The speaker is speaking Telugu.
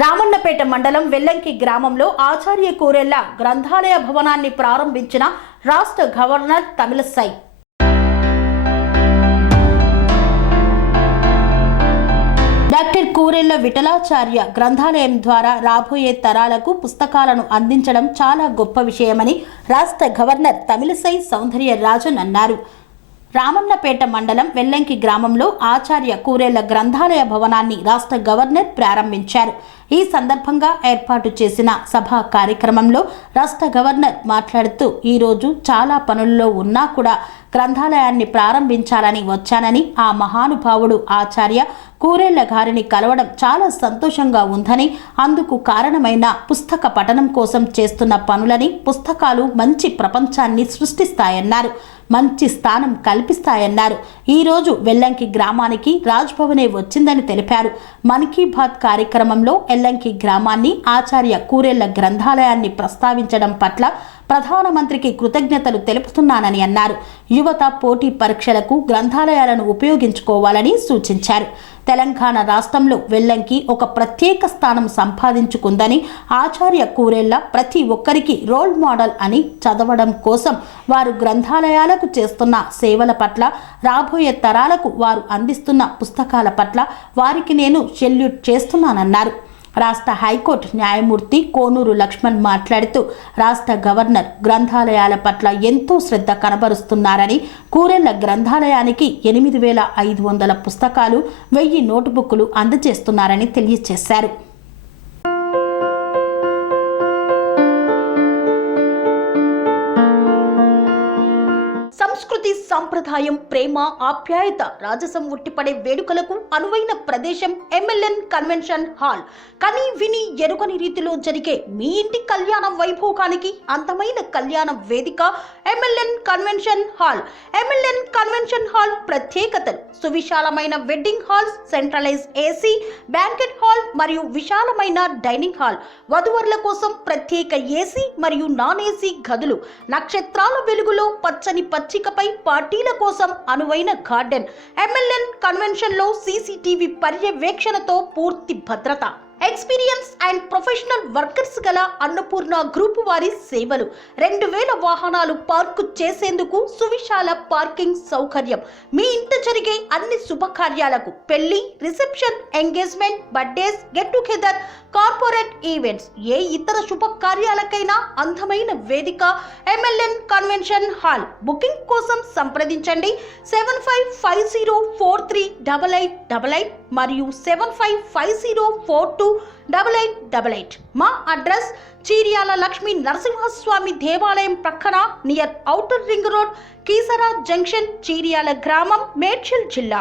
రామన్నపేట మండలం వెల్లంకి గ్రామంలో ఆచార్య కూరెళ్ల గ్రంథాలయ భవనాన్ని ప్రారంభించిన రాష్ట్ర గవర్నర్ తమిళసై. డాక్టర్ కూరెళ్ల విఠలాచార్య గ్రంథాలయం ద్వారా రాబోయే తరాలకు పుస్తకాలను అందించడం చాలా గొప్ప విషయమని రాష్ట్ర గవర్నర్ తమిళసై సౌందర్యరాజన్ అన్నారు. రామన్నపేట మండలం వెల్లంకి గ్రామంలో ఆచార్య కూరెళ్ల గ్రంథాలయ భవనాన్ని రాష్ట్ర గవర్నర్ ప్రారంభించారు. ఈ సందర్భంగా ఏర్పాటు చేసిన సభా కార్యక్రమంలో రాష్ట్ర గవర్నర్ మాట్లాడుతూ ఈరోజు చాలా పనుల్లో ఉన్నా కూడా గ్రంథాలయాన్ని ప్రారంభించాలని వచ్చానని, ఆ మహానుభావుడు ఆచార్య కూరెళ్ల గారిని కలవడం చాలా సంతోషంగా ఉందని, అందుకు కారణమైన పుస్తక పఠనం కోసం చేస్తున్న పనులని, పుస్తకాలు మంచి ప్రపంచాన్ని సృష్టిస్తాయన్నారు, మంచి స్థానం కల్పిస్తాయన్నారు. ఈరోజు వెల్లంకి గ్రామానికి రాజ్భవనే వచ్చిందని తెలిపారు. మన్ కీ బాత్ కార్యక్రమంలో వెల్లంకి గ్రామాన్ని, ఆచార్య కూరెళ్ల గ్రంథాలయాన్ని ప్రస్తావించడం పట్ల ప్రధానమంత్రికి కృతజ్ఞతలు తెలుపుతున్నానని అన్నారు. యువత పోటీ పరీక్షలకు గ్రంథాలయాలను ఉపయోగించుకోవాలని సూచించారు. తెలంగాణ రాష్ట్రంలో వెల్లంకి ఒక ప్రత్యేక స్థానం సంపాదించుకుందని, ఆచార్య కూరెళ్ల ప్రతి ఒక్కరికి రోల్ మోడల్ అని, చదవడం కోసం వారు గ్రంథాలయాలకు చేస్తున్న సేవల పట్ల, రాబోయే తరాలకు వారు అందిస్తున్న పుస్తకాల పట్ల వారికి నేను సెల్యూట్ చేస్తున్నానన్నారు. రాష్ట్ర హైకోర్టు న్యాయమూర్తి కోనూరు లక్ష్మణ్ మాట్లాడుతూ రాష్ట్ర గవర్నర్ గ్రంథాలయాల పట్ల ఎంతో శ్రద్ధ కనబరుస్తున్నారని, కూరెళ్ల గ్రంథాలయానికి 8,500 పుస్తకాలు, 1000 నోటుబుక్లు అందజేస్తున్నారని తెలియజేశారు. సంస్కృతి, సంప్రదాయం, ప్రేమ, ఆప్యాయత, రాజసం ఉట్టిపడే వేడుకలకు అనువైన ప్రదేశం ఎంఎల్ఎన్ కన్వెన్షన్ హాల్. కని విని ఎరుగని రీతిలో జరిగే మీ ఇంటి కళ్యాణ వైభోగానికి అందమైన కళ్యాణ వేదిక MLN convention hall. MLN convention hall ప్రత్యేకతలు: సువిశాలమైన wedding halls, centralise AC banquet hall మరియు విశాలమైన డైనింగ్ హాల్, వధువరుల కోసం ప్రత్యేక ఏసీ మరియు నాన్ ఏసీ గదులు, నక్షత్రాల వెలుగులో పచ్చని పచ్చికపై పార్టీల కోసం అనువైన గార్డెన్. ఎంఎల్ఎన్ కన్వెన్షన్ లో సీసీటీవీ పర్యవేక్షణతో పూర్తి భద్రత. ఎక్స్పీరియన్స్ అండ్ ప్రొఫెషనల్ వర్కర్స్ గల అన్నపూర్ణ గ్రూప్ వారి సేవలు. 2000 వాహనాలు పార్కు చేసేందుకు సువిశాల పార్కింగ్ సౌకర్యం. మీ ఇంట జరిగే అన్ని శుభకార్యాలకు, పెళ్లి, reception, engagement, birthdays, get together, corporate events, ఏ ఇతర శుభకార్యాలకైనా అందమైన వేదిక ఎంఎల్ఎన్ కన్వెన్షన్ హాల్. బుకింగ్ కోసం సంప్రదించండి 7550438888 మరియు 7550428888. మా అడ్రస్ చీర్యాల లక్ష్మీ నరసింహస్వామి దేవాలయం ప్రక్కన, near outer ring road, Keesara junction, Cheeryal గ్రామం, మేడ్చల్ జిల్లా.